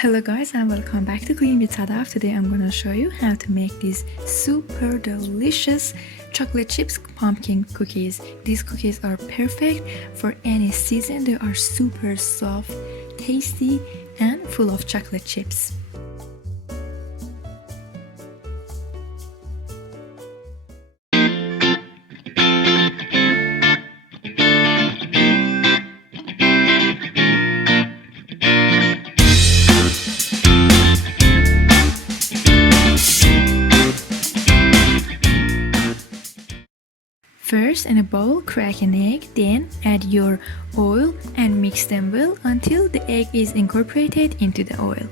Hello guys and welcome back to Cooking with Sadaf. Today I'm going to show you how to make these super delicious chocolate chips pumpkin cookies. These cookies are perfect for any season. They are super soft, tasty and full of chocolate chips. First, in a bowl, crack an egg, then add your oil and mix them well until the egg is incorporated into the oil.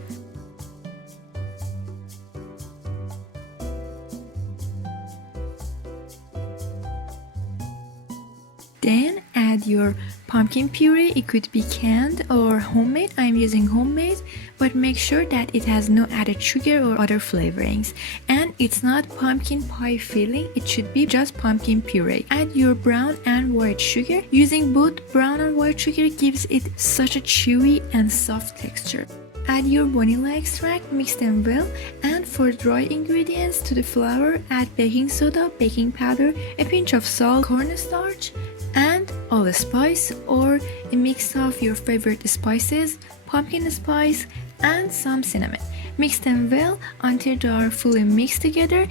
Then add your pumpkin puree. It could be canned or homemade. I'm using homemade, but make sure that it has no added sugar or other flavorings. And it's not pumpkin pie filling, it should be just pumpkin puree. Add your brown and white sugar. Using both brown and white sugar gives it such a chewy and soft texture. Add your vanilla extract, mix them well, and for dry ingredients to the flour, add baking soda, baking powder, a pinch of salt, cornstarch, and allspice or a mix of your favorite spices, pumpkin spice, and some cinnamon. Mix them well until they are fully mixed together.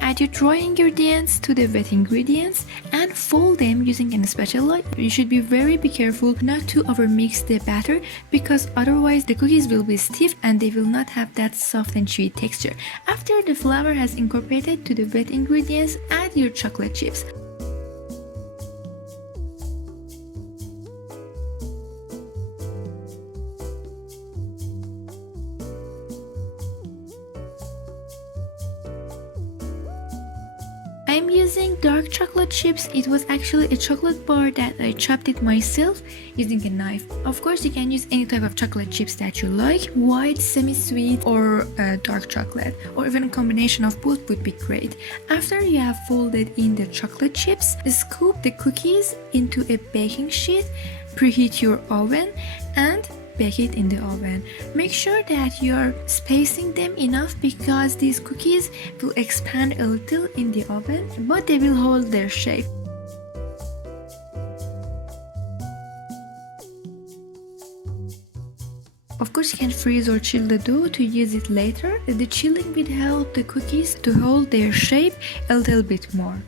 Add your dry ingredients to the wet ingredients and fold them using a spatula. You should be very careful not to overmix the batter because otherwise the cookies will be stiff and they will not have that soft and chewy texture. After the flour has incorporated to the wet ingredients, add your chocolate chips. I'm using dark chocolate chips. It was actually a chocolate bar that I chopped it myself using a knife. Of course, you can use any type of chocolate chips that you like, white, semi-sweet or dark chocolate, or even a combination of both would be great. After you have folded in the chocolate chips, scoop the cookies into a baking sheet, preheat your oven and bake it in the oven. Make sure that you are spacing them enough because these cookies will expand a little in the oven, but they will hold their shape. Of course, you can freeze or chill the dough to use it later. The chilling will help the cookies to hold their shape a little bit more.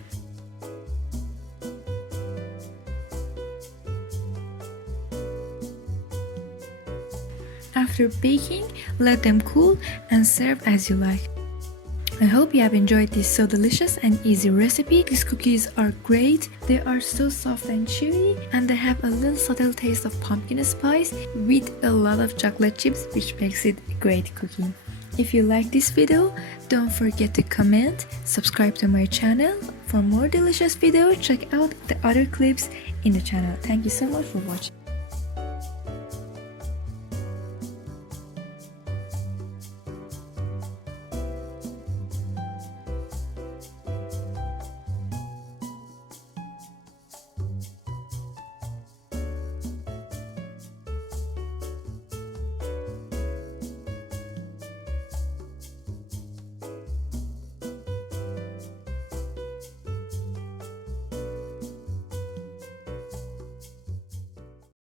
After baking, let them cool and serve as you like. I hope you have enjoyed this so delicious and easy recipe. These cookies are great. They are so soft and chewy and they have a little subtle taste of pumpkin spice with a lot of chocolate chips, which makes it a great cookie. If you like this video, don't forget to comment, subscribe to my channel. For more delicious videos, check out the other clips in the channel. Thank you so much for watching.